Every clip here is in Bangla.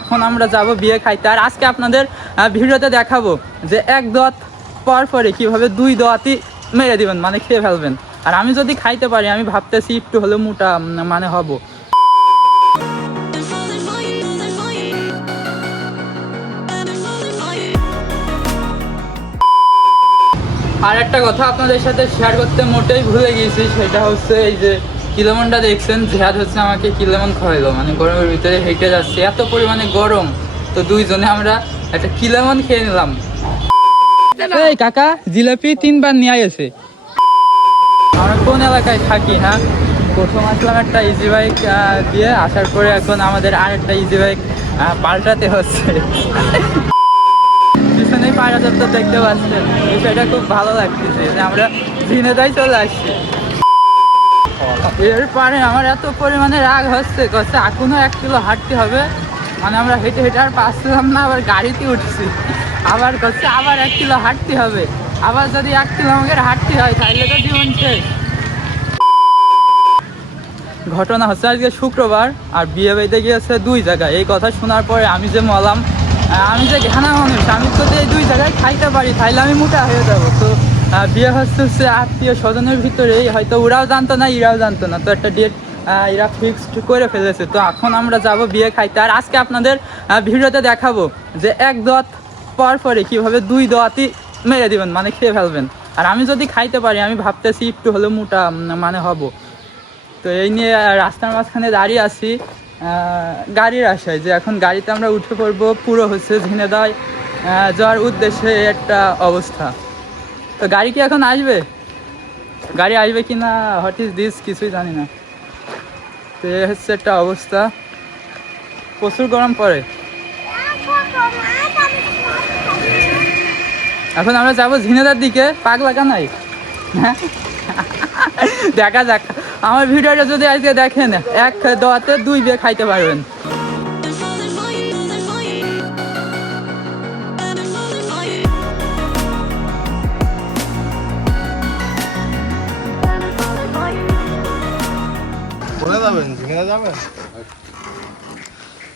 এখন আমরা যাব বিয়ে খাইতে। আর আজকে আপনাদের ভিডিওতে দেখাবো যে এক দোয়াত পর পরে কিভাবে দুই দোয়াতই মেরে দিবেন, মানে খেয়ে ফেলবেন। আর আমি যদি খাইতে পারি, আমি ভাবতেছি একটু হলেও মোটা মানে হব। আর একটা কথা আপনাদের সাথে শেয়ার করতে মোটেই ভুলে গিয়েছি, সেটা হচ্ছে এই যে কিলেমনটা দেখছেন, জিহাদ হচ্ছে আমাকে কিলেমন খাওয়াইলো, মানে গরমের ভিতরে হেঁটে যাচ্ছে, এত পরিমাণে গরম, তো দুইজনে আমরা একটা কিলেমন খেয়ে নিলাম। এই কাকা জিলাপি 3বার নিয়ে আসে। আমরা কোন এলাকায় থাকি, হ্যাঁ প্রথম আসলাম একটা ইজি বাইক দিয়ে, আসার পরে এখন আমাদের আরেকটা ইজি বাইক পাল্টাতে হচ্ছে। পিছনেই পায়রাদের তো দেখতে পাচ্ছেন, বিষয়টা খুব ভালো লাগতেছে যে আমরা ঝিনেদাই চলে আসছি। এরপরে আমার এত পরিমাণে রাগ হচ্ছে, এখনো 1 কিলো হাঁটতে হবে, মানে আমরা হেঁটে হেঁটে আর পাচ্ছিলাম না, আবার গাড়িতে উঠছি, আবার আবার 1 কিলো হাঁটতে হবে, আবার যদি 1 কিলোমিটার হাঁটতে হয় তাহলে তো জীবন শেষ। ঘটনা হচ্ছে আজকে শুক্রবার, আর বিয়ে বাড়িতে গিয়েছে 2 জায়গায়। এই কথা শোনার পরে আমি যে মলাম, আমি যে ঘানা মানুষ, আমি যদি এই 2 জায়গায় খাইতে পারি তাহলে আমি মোটা হয়ে যাবো। তো বিয়ে হচ্ছে আত্মীয় স্বজনের ভিতরেই, হয়তো ওরাও জানতো না এরাও জানতো না, তো একটা ডেট এরা ফিক্সড করে ফেলেছে। তো এখন আমরা যাব বিয়ে খাইতে। আর আজকে আপনাদের ভিডিওতে দেখাবো যে এক দোয়াত পর পরে কিভাবে 2 দোয়াতই মেরে দিবেন, মানে খেয়ে ফেলবেন। আর আমি যদি খাইতে পারি, আমি ভাবতেছি একটু হলেও মোটা মানে হব। তো এই নিয়ে রাস্তার মাঝখানে দাঁড়িয়ে আছি গাড়ির আশায়, যে এখন গাড়িতে আমরা উঠে পড়বো। পুরো হচ্ছে ঝিনেদায় যাওয়ার উদ্দেশ্যে একটা অবস্থা। তো গাড়ি কি এখন আসবে, গাড়ি আসবে কি না, হোয়াট ইজ দিস, কিছুই জানি না। তো এই হচ্ছে একটা অবস্থা, প্রচুর গরম পড়ে। এখন আমরা যাবো ঝিনেদার দিকে, পাগলা কানাই। হ্যাঁ দেখা যাক, আমার ভিডিওটা যদি আজকে দেখেন, 1 দোয়াতে 2 বিয়ে খাইতে পারবেন।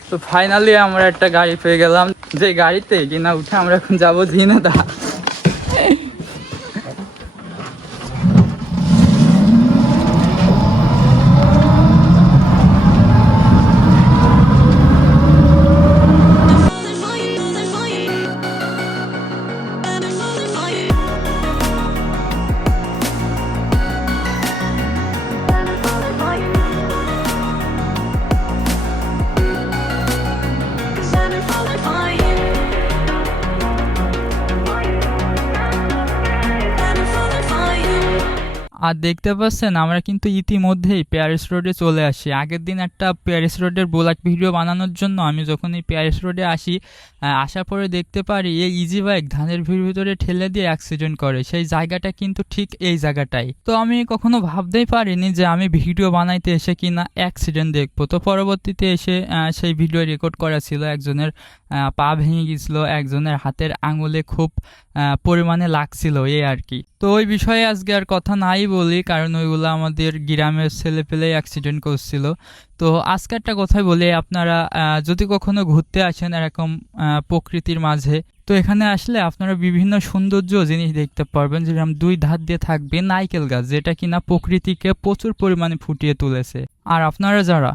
তো ফাইনালি আমরা একটা গাড়ি পেয়ে গেলাম, যে গাড়িতে কিনা উঠে আমরা এখন যাবো ঝিনেদা। আর দেখতে পাচ্ছেন আমরা কিন্তু ইতিমধ্যেই প্যারিস রোডে চলে আসি। আগের দিন একটা প্যারিস রোডের ব্লগ ভিডিও বানানোর জন্য আমি যখন এই প্যারিস রোডে আসি, আসার পরে দেখতে পারি এই ইজি বাইক ধানের ভিড় ভিতরে ঠেলে দিয়ে অ্যাক্সিডেন্ট করে। সেই জায়গাটা কিন্তু ঠিক এই জায়গাটাই। তো আমি কখনো ভাবতেই পারিনি যে আমি ভিডিও বানাইতে এসে কিনা অ্যাক্সিডেন্ট দেখবো। তো পরবর্তীতে এসে সেই ভিডিও রেকর্ড করা ছিল, একজনের পা ভেঙে গেছিলো, একজনের হাতের আঙুলে খুব পরিমাণে লাগছিল, এই আর কি। তো ওই বিষয়ে আজকে আর কথা নাই বলি, কারণ ওইগুলো আমাদের গ্রামের ছেলে পেলে অ্যাক্সিডেন্ট করছিল। তো আজকে একটা কথাই বলি, আপনারা যদি কখনো ঘুরতে আসেন এরকম প্রকৃতির মাঝে, তো এখানে আসলে আপনারা বিভিন্ন সৌন্দর্য জিনিস দেখতে পারবেন। যেরকম 2 ধার দিয়ে থাকবে নারকেল গাছ, যেটা কিনা প্রকৃতিকে প্রচুর পরিমাণে ফুটিয়ে তুলেছে। আর আপনারা যারা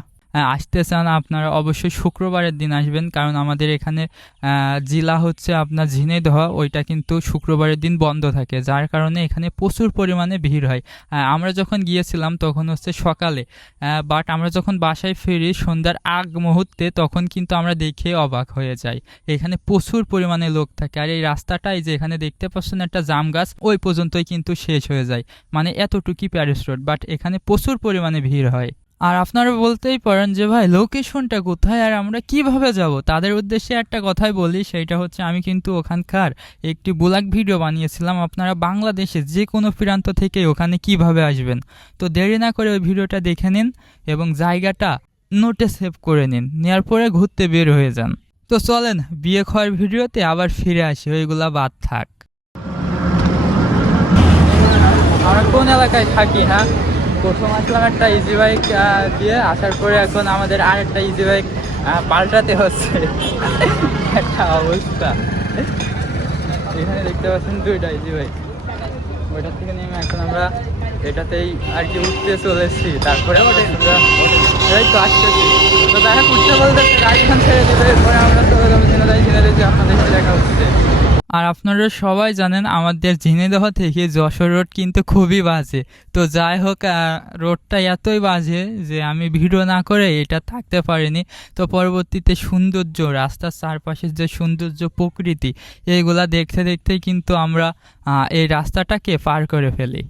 আসতে চান, আপনারা অবশ্যই শুক্রবারের দিন আসবেন, কারণ আমাদের এখানে জেলা হচ্ছে আপনার ঝিনাইদহ, ওইটা কিন্তু শুক্রবারের দিন বন্ধ থাকে, যার কারণে এখানে প্রচুর পরিমাণে ভিড় হয়। আমরা যখন গিয়েছিলাম তখন হচ্ছে সকালে, বাট আমরা যখন বাসায় ফিরি সন্ধ্যার আগ মুহূর্তে, তখন কিন্তু আমরা দেখে অবাক হয়ে যাই, এখানে প্রচুর পরিমাণে লোক থাকে। আর এই রাস্তাটাই যে এখানে দেখতে পাচ্ছেন একটা জাম গাছ, ওই পর্যন্তই কিন্তু শেষ হয়ে যায়, মানে এতটুকুই প্যারিস রোড, বাট এখানে প্রচুর পরিমাণে ভিড় হয়। আর আপনারা বলতেই পারেন যে ভাই লোকেশনটা কোথায় আর আমরা কিভাবে যাব, তাদের উদ্দেশ্যে একটা কথাই বলি, সেইটা হচ্ছে আমি কিন্তু ওখানকার একটি ব্লগ ভিডিও বানিয়েছিলাম, আপনারা বাংলাদেশে যে কোনো প্রান্ত থেকে ওখানে কিভাবে আসবেন। তো দেরি না করে ওই ভিডিওটা দেখে নিন এবং জায়গাটা নোটে সেভ করে নিন, নেওয়ার পরে ঘুরতে বের হয়ে যান। তো চলেন বিয়ে খাওয়ার ভিডিওতে আবার ফিরে আসি, ওইগুলা বাদ থাক। আমরা কোন এলাকায় থাকি, হ্যাঁ প্রথম আসলাম একটা ইজি বাইক দিয়ে, আসার পরে এখন আমাদের আরেকটা ইজি বাইক পাল্টাতে হচ্ছে। একটা অবস্থা। এখানে দেখতে পাচ্ছেন দুইটা ইজি বাইক, ওইটার থেকে নেমে এখন আমরা এটাতেই আর কি উঠতে চলেছি। তারপরে এই তো আসতেছি, তো দেখা উঠতে বলতে গাড়িখান ছেড়ে দেবে, এরপরে আমরা চলে যাবো ঝিনাইদহ। ঝিনাইদহ আপনাদের সাথে দেখা হচ্ছে। আর আপনারা সবাই জানেন আমাদের ঝিনাইদহ থেকে যশোর রোড কিন্তু খুবই বাজে। তো যাই হোক, রোডটা এতই বাজে যে আমি ভিডিও না করে এটা থাকতে পারিনি। তো পরবর্তীতে সৌন্দর্য, রাস্তার চারপাশের যে সৌন্দর্য, প্রকৃতি, এইগুলা দেখতে দেখতেই কিন্তু আমরা এই রাস্তাটাকে পার করে ফেলি।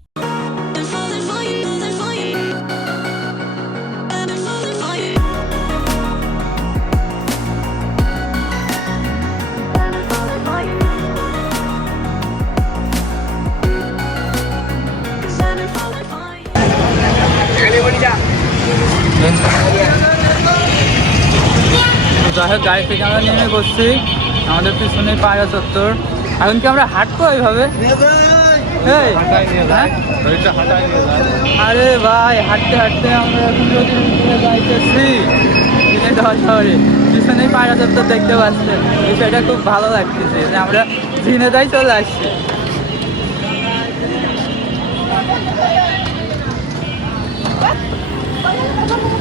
যাই হোক, গাড়ি থেকে আমরা নেমে বসছি, আমাদের পিছনে পায়রা চত্বর। এখন কি আমরা হাঁটবো এইভাবে? আরে ভাই, হাঁটতে হাঁটতে আমরা এখন যদি যাইতেছি ঝিনাইদহ শহরে, পিছনেই পায়রা চত্বর দেখতে পাচ্ছেন। বিষয়টা খুব ভালো লাগতেছে যে আমরা ঝিনাইদহ চলে আসছি।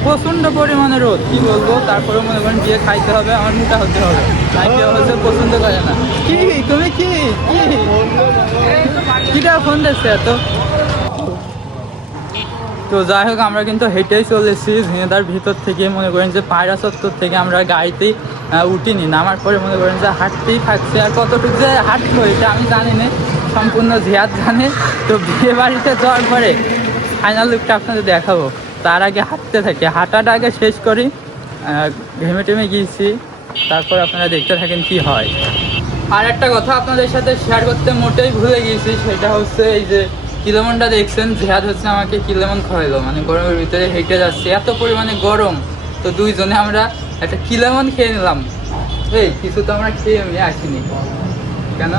প্রচন্ড পরিমাণে রোদ, কি বলবো। তারপরে মনে করেন গিয়ে খাইতে হবে, আমার মোটা হতে হবে। খাইতে হচ্ছে পছন্দ করে না। কি তুমি কিটা ফোন দিচ্ছে এত? তো যাই হোক, আমরা কিন্তু হেঁটেই চলেছি ঝিনাইদহর ভিতর থেকে। মনে করেন যে পায়রা চত্বর থেকে আমরা গাড়িতেই উঠিনি, নামার পরে মনে করেন যে হাঁটতেই থাকছে। আর কতটুকু যে হাঁটবো এটা আমি জানি না, সম্পূর্ণ জিয়াদ জানে। তো বিয়ে বাড়িতে যাওয়ার পরে ফাইনাল লুকটা আপনাদের দেখাবো। তার আগে হাঁটতে থাকি, হাঁটাটা আগে শেষ করি। ঘেমে টেমে গিয়েছি, তারপর আপনারা দেখতে থাকেন কি হয়। আর একটা কথা আপনাদের সাথে শেয়ার করতে মোটেই ভুলে গিয়েছি, সেটা হচ্ছে এই যে কিলেমনটা দেখছেন। জিহাদ হচ্ছে আমাকে কিলেমন খাওয়াইলো, মানে গরমের ভিতরে হেঁটে যাচ্ছে, এত পরিমাণে গরম। তো দুইজনে আমরা একটা কিলেমন খেয়ে নিলাম। এই কিছু তো আমরা খেয়ে নিয়ে আসিনি কেন?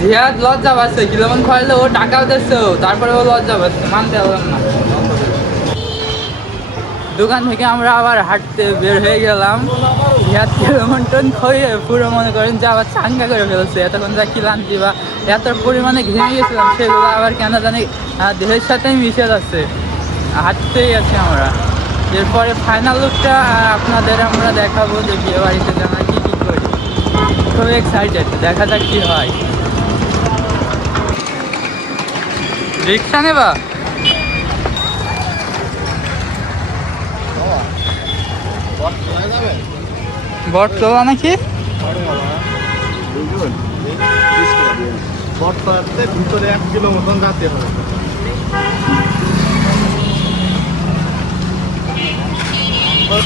জিহাদ লজ্জা পাচ্ছে, কিলেমন খাওয়াইলে ও টাকাও দিচ্ছে, তারপরে ও লজ্জা পাচ্ছে, মানতে পারলাম না। দোকান থেকে আমরা আবার হাঁটতে বের হয়ে গেলাম। জিহাদ কিলোমন খইয়ে পুরো মনে করেন যে আবার চাঙ্গা করে ফেলছে। এতক্ষণ যা কিলান্তি বা এত পরিমাণে ঘেমে গেছিলাম, সেগুলো আবার কেন জানি দেহের সাথেই মিশে যাচ্ছে। হাঁটতেই আছি আমরা। এরপরে ফাইনাল লুকটা আপনাদের আমরা দেখাবো যে বিয়ে বাড়িতে যে আমরা কী কী করি। খুব এক্সাইটেড, দেখা যাক কী হয়। রিক্সা নেবা? বট তোলা নাকি? ভিতরে 1 কিলো মতন যেতে হবে।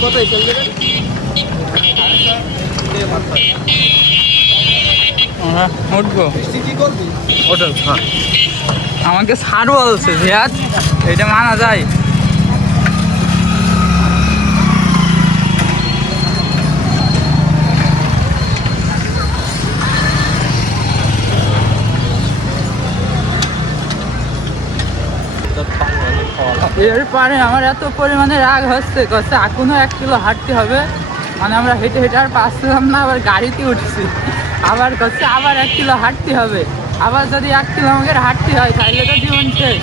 কতই চলবে? উঠবো? কি করবি? ওটা আমাকে ছাড় বলছে জিহাদ, এটা মানা যায়? এরপরে আমার এত পরিমাণে রাগ হচ্ছে, কচ্ছে এখনো 1 কিলো হাঁটতে হবে। মানে আমরা হেঁটে হেঁটে আর পাচ্ছিলাম না, আবার গাড়িতে উঠছি। আবার কচ্ছে আবার 1 কিলো হাঁটতে হবে। আবার যদি 1 কিলোমিটার হাঁটতে হয় তাহলে তো জীবন শেষ।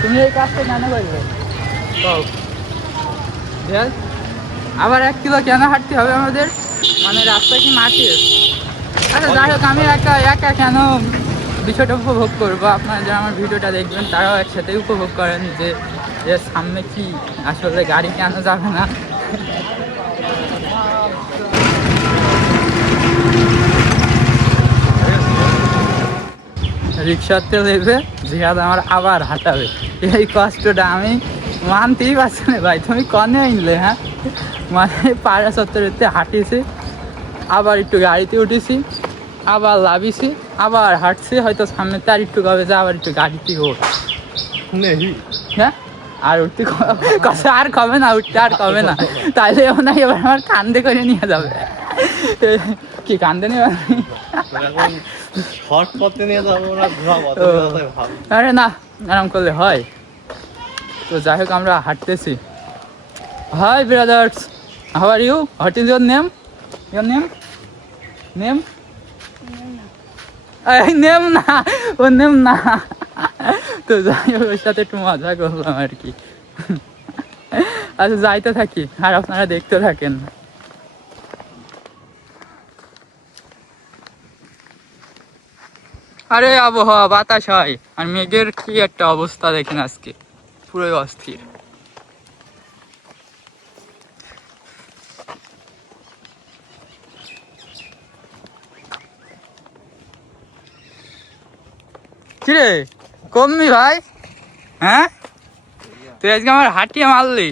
তুমি এই কাজটা কেন করবে? আবার 1 কিলো কেন হাঁটতে হবে আমাদের? মানে রাস্তা কি মাটির? আচ্ছা যাই হোক, আমি একা একা কেন বিষয়টা উপভোগ করবো। আপনারা যারা আমার ভিডিওটা দেখবেন তারাও একসাথে উপভোগ করেন যে এর সামনে কি আসলে গাড়ি কেন যাবে না। রিক্সাতে নেবে জিহাদ আমার আবার হাঁটাবে। এই কষ্টটা আমি মানতেই পারছি না ভাই। তুমি কনে আনলে? হ্যাঁ, মানে পায়রা চত্বরেতে হাঁটিছি, আবার একটু গাড়িতে উঠেছি, আবার লাভিছি, আবার হাঁটছি। হয়তো সামনে তার একটু কবে যে আবার একটু গাড়িতে ওঠ। হ্যাঁ, আর উঠতে কথা আর কবে না, উঠতে আর কবে না। তাইলে না এবার আমার কান্দে করে নিয়ে যাবে। কি কান্দে নিয়ে? আরে না, আরাম করলে হয়। তো যাই হোক আমরা হাঁটতেছি। Hi brothers, how are you? What is your name? Your name? Name? এই নেম না, ওর নেম না। তো যাই হোক ওর সাথে একটু মজা করলাম আর কি। আচ্ছা যাইতে থাকি আর আপনারা দেখতে থাকেন। আরে আবহাওয়া বাতাস হয় আর মেঘের কি একটা অবস্থা দেখেন আজকে, পুরোই অস্থির। কিরে কমবি ভাই? হ্যাঁ তুই আজকে আমার হাঁটিয়ে মারলি।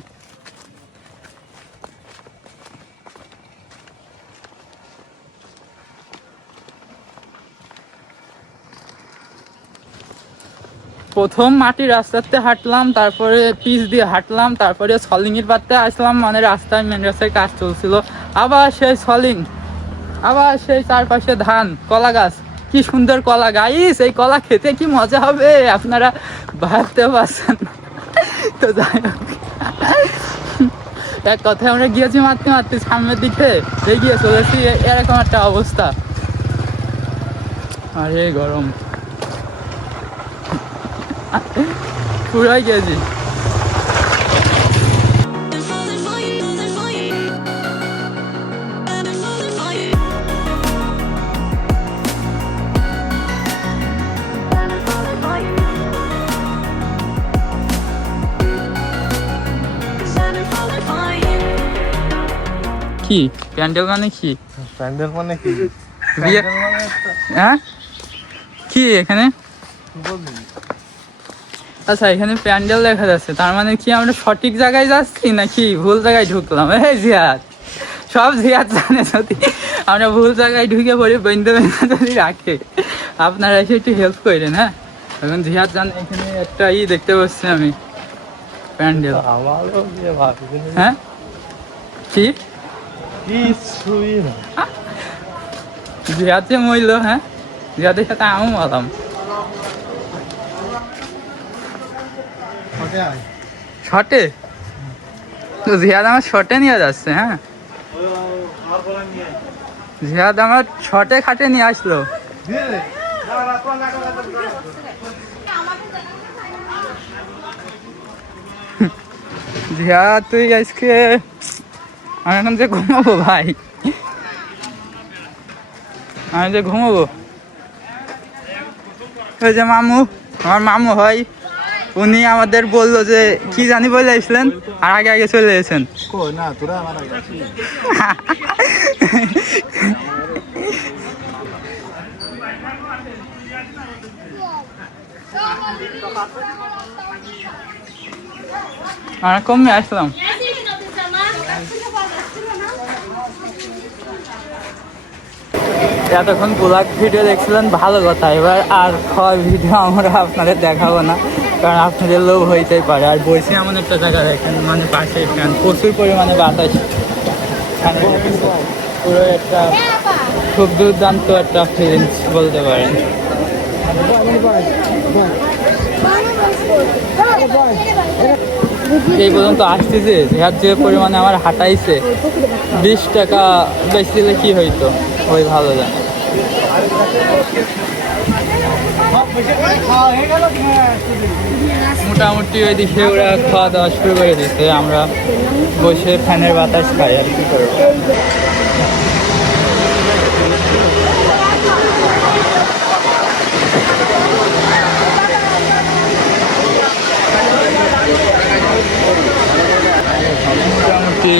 প্রথম মাটির রাস্তাতে হাঁটলাম, তারপরে পিচ দিয়ে হাঁটলাম, তারপরে সলিংয়ের পাতে আসলাম, মানে রাস্তায় মেন রাস্তায় কাজ চলছিল। আবার সেই সলিং, আবার সেই চারপাশে ধান, কলা গাছ, কি সুন্দর কলা গাইস, এই কলা খেতে কি মজা হবে আপনারা ভাবতে পারছেন। তো যাই হোক এক কথায় আমরা গিয়েছি মারতে মারতে সামনের দিকে এগিয়ে চলেছি, এরকম একটা অবস্থা। আরে গরম পুরাই গেছি। কি প্যান্ডেল মানে কি? প্যান্ডেল মানে কি? বিয়ে? প্যান্ডেল মানে একটা হ্যাঁ কি এখানে? বলবি? আচ্ছা এখানে প্যান্ডেল দেখা যাচ্ছে, তার মানে কি আমরা সঠিক জায়গায় যাচ্ছি নাকি ভুল জায়গায় ঢুকলাম? এই জিয়াদ, সব জিয়াদ জানে যদি আমরা ভুল জায়গায় ঢুকে পড়ি বেঁধে বেঁধে যদি রাখে, আপনারা এসে একটু হেল্প করেন। হ্যাঁ এখন জিয়াদ জানে এখানে একটা দেখতে পাচ্ছি আমি প্যান্ডেল। আমারও বিয়ে ভাবছি। হ্যাঁ কি কিছুই না। জিয়াদ যে মইল, হ্যাঁ জিয়াদের সাথে আমিও মরলাম। শর্টে তো জিয়াদ আমার শর্টে নিয়ে যাচ্ছে। হ্যাঁ জিয়াদ আমার শর্টে খাটে নিয়ে আসলো। জিয়াদ তুই আজকে, আমি এখন যে ঘুমাবো ভাই, আমি যে ঘুমাবো। ওই যে মামু, আমার মামু হয়, উনি আমাদের বললো যে কি জানি বলে আসলেন আর আগে আগে চলে এসেছেন। কই না তোরা আমার আগে আছিস। আমরা কমে আসলাম। এতক্ষণ ব্লগ ভিডিও দেখছিলেন, ভালো কথা। এবার আর খাওয়ার ভিডিও আমরা আপনাদের দেখাবো না, কারণ আপনাদের লোভ হইতেই পারে। আর বলছি এমন একটা জায়গা দেখেন, মানে পাশে ফ্যান, প্রচুর পরিমাণে বাতাস, পুরো একটা খুব দুর্দান্ত একটা ফিলিংস বলতে পারেন। এই পর্যন্ত আসতেছে, যে পরিমাণে আমার হাঁটাইছে, 20 টাকা বেশি দিলে কি হইতো ওই ভালো জানে। মোটামুটি ওইদিকে ওরা খাওয়া দাওয়া শুরু করে দিচ্ছে, আমরা বসে ফ্যানের বাতাস খাই আর কি করবো। মোটামুটি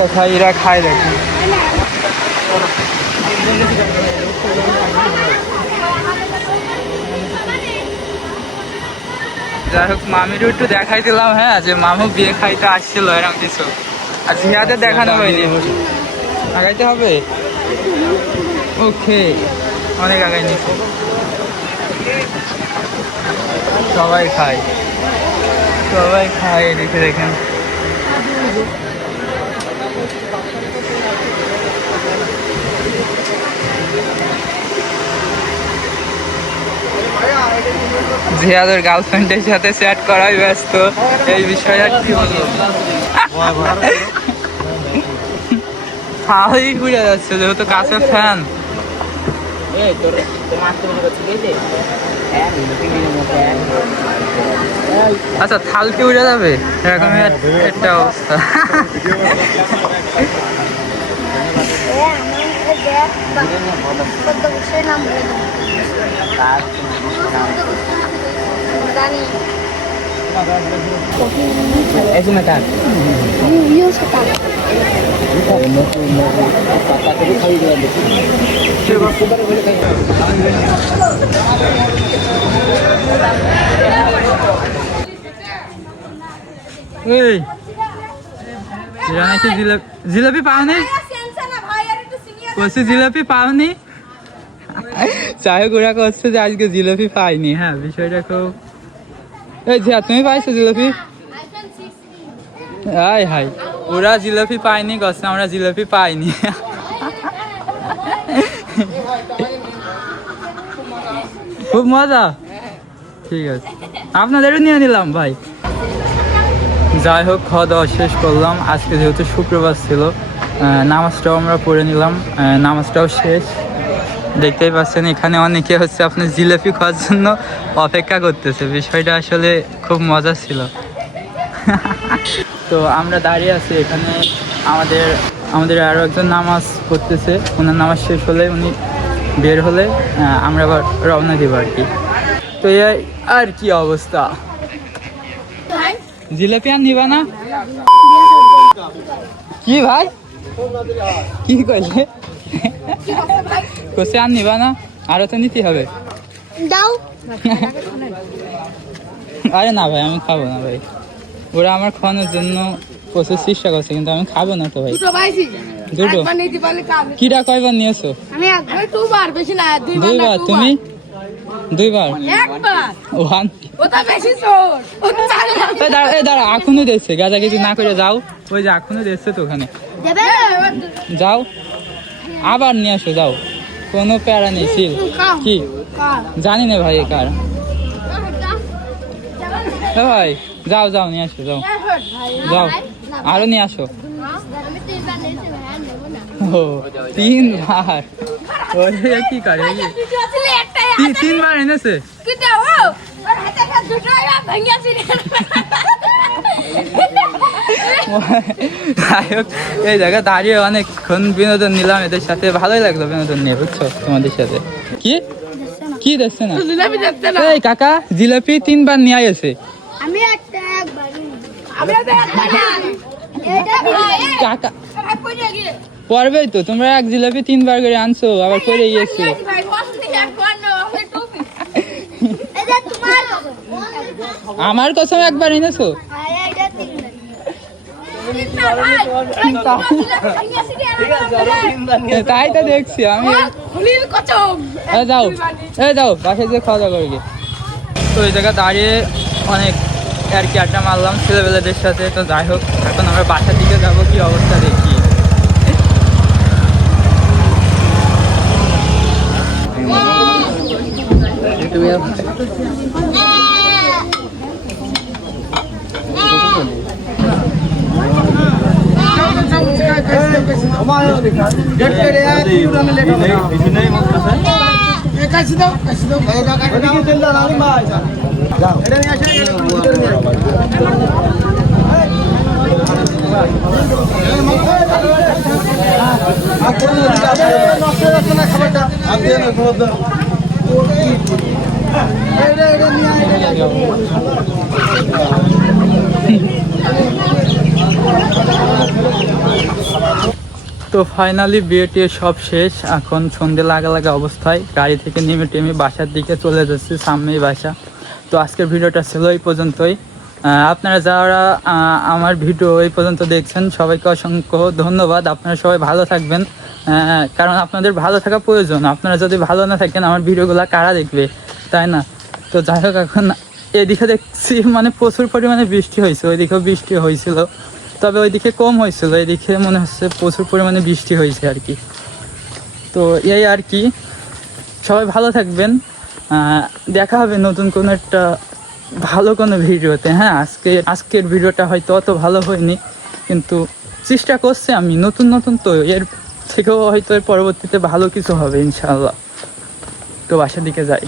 কথা এরা খায় দেখি। যাই হোক মামিরও একটু দেখাই দিলাম, হ্যাঁ যে মামু বিয়ে খাইতে আসছিল এরকম কিছু। আর জিয়াদের দেখানো হয়নি, আগাইতে হবে। ওকে অনেক আগাই নিচ্ছে, সবাই খায়, সবাই খায় দেখে দেখেন। জিয়াদের গার্লফ্রেন্ডের সাথে চ্যাট করাই ব্যস্ত, এই বিষয়ে আর কি বলবো। হাওয়াই ঘুরে যাচ্ছে যেহেতু কাছের ফ্যান। আচ্ছা থাল কি উড়ে যাবে এরকম একটা অবস্থা। এই এরা নাকি জিলাপি পাওনি, বলছি জিলাপি পাওনি। যাই হোক ওরা করছে যে আজকে জিলাপি পাইনি। হ্যাঁ বিষয়টা খুব, এই জিয়া তুমি পাইছো জিলাপি? হাই হাই, ওরা জিলাপি পাইনি করছে, আমরা জিলাপি পাইনি। খুব মজা, ঠিক আছে আপনাদেরও নিয়ে নিলাম ভাই। যাই হোক খাওয়া দাওয়া শেষ করলাম, আজকে যেহেতু শুক্রবার ছিল নামাজটাও আমরা পড়ে নিলাম, নামাজটাও শেষ। দেখতেই পাচ্ছেন এখানে অনেকে হচ্ছে আপনার জিলাপি খাওয়ার জন্য অপেক্ষা করতেছে, বিষয়টা আসলে খুব মজা ছিল। তো আমরা দাঁড়িয়ে আছি এখানে, আমাদের আরও একজন নামাজ পড়তেছে, ওনার নামাজ শেষ হলে উনি বের হলে আমরা আবার রওনা দেবো আর কি। তো এই আর কি অবস্থা, জিলাপি আর নিবা না কি ভাই? কি কইলে কোসে আর নিবা না? আরো তো নিতে হবে। আরে না ভাই আমি খাবো না ভাই, ওরা আমার খাওয়ানোর জন্য প্রচুর চেষ্টা করছে কিন্তু আমি খাবো না তো ভাই। দুটো কিটা কয়বার নিয়েছো? দুইবার। তুমি দুইবার? ওয়ান দাঁড়া এখনো দেখছে গাজা কিছু না করে যাও, ওই যে এখনো দেখছে তো ওখানে যাও, আবার নিয়ে আসো যাও, কোনো প্যারা নেই। সিল কি জানি না ভাই কার ভাই, যাও যাও নিয়ে আসো যাও যাও, আরো নিয়ে আসো। ও 3 বার, কি করে 3 বার এনেছে। এই জায়গা দাঁড়িয়ে অনেকক্ষণ বিনোদন নিলাম এদের সাথে, ভালোই লাগলো বিনোদন নিয়ে, বুঝছো তোমাদের সাথে। কি কি দেখছে না? এই কাকা জিলাপি 3 বার নিয়ে আসে। কাকা পড়বেই তো, তোমরা এক জিলাপি 3 বার করে আনছো আবার পড়ে গিয়েছে। আমার কসম একবার এনেছো? তাই তো দেখছি আমি। যাও যাও বাসায় যে খাওয়া দাওয়া করবে। তো এই জায়গা দাঁড়িয়ে অনেক আর কি আড্ডা মারলাম ছেলেবেলাদের সাথে। তো যাই হোক এখন আমরা বাসার দিকে যাবো, কি অবস্থা দেখি। তো ফাইনালি বিয়েটি সব শেষ, এখন সন্ধে লাগা অবস্থায় গাড়ি থেকে নেমে টেমে বাসার দিকে চলে যাচ্ছি, সামনেই বাসা। তো আজকের ভিডিওটা ছিল এই পর্যন্তই। আপনারা যারা আমার ভিডিও এই পর্যন্ত দেখছেন সবাইকে অসংখ্য ধন্যবাদ। আপনারা সবাই ভালো থাকবেন, কারণ আপনাদের ভালো থাকা প্রয়োজন। আপনারা যদি ভালো না থাকেন আমার ভিডিওগুলো কারা দেখবে, তাই না? তো যাই হোক এখন এদিকে দেখছি মানে প্রচুর পরিমাণে বৃষ্টি হয়েছে, ওইদিকেও বৃষ্টি হয়েছিল, তবে ওইদিকে কম হয়েছিল, এদিকে মনে হচ্ছে প্রচুর পরিমাণে বৃষ্টি হয়েছে আর কি। তো এই আর কি, সবাই ভালো থাকবেন, দেখা হবে নতুন কোনো একটা ভালো কোনো ভিডিওতে। হ্যাঁ, আজকের ভিডিওটা হয়তো অত ভালো হয়নি, কিন্তু চেষ্টা করছি আমি, নতুন নতুন তো এর থেকেও হয়তো এর পরবর্তীতে ভালো কিছু হবে ইনশাআল্লাহ। তো বাসার দিকে যাই।